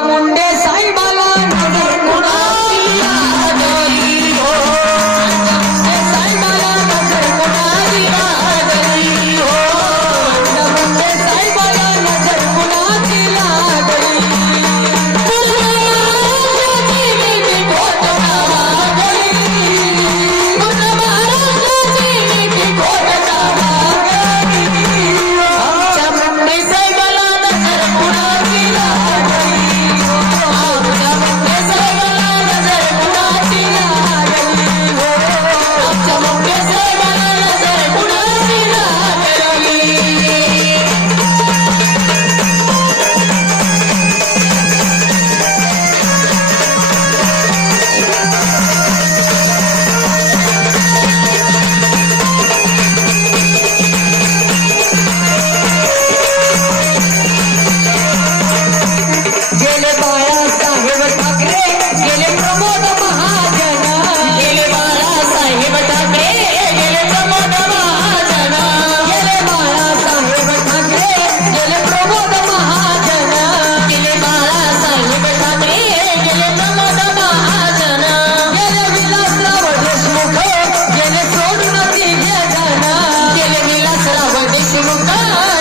Munde oh.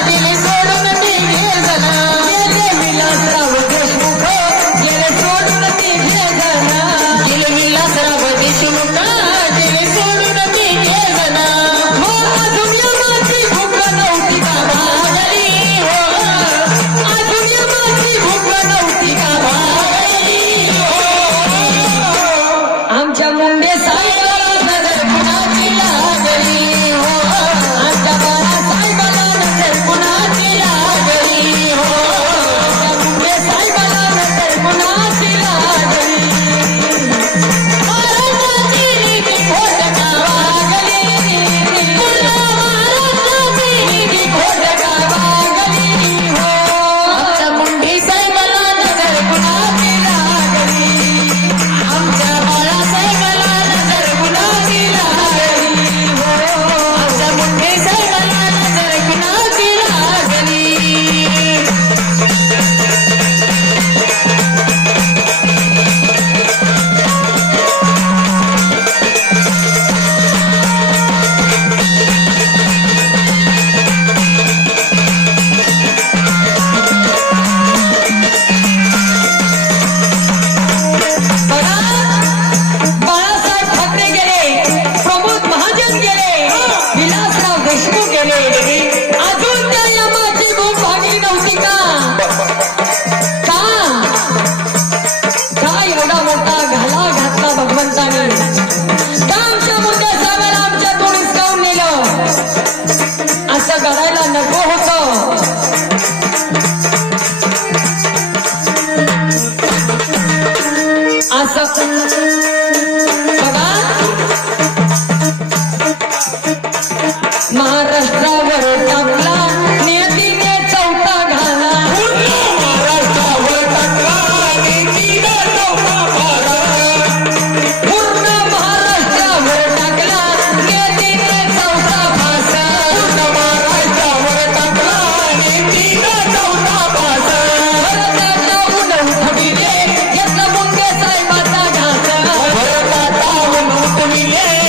suck and look Yeah.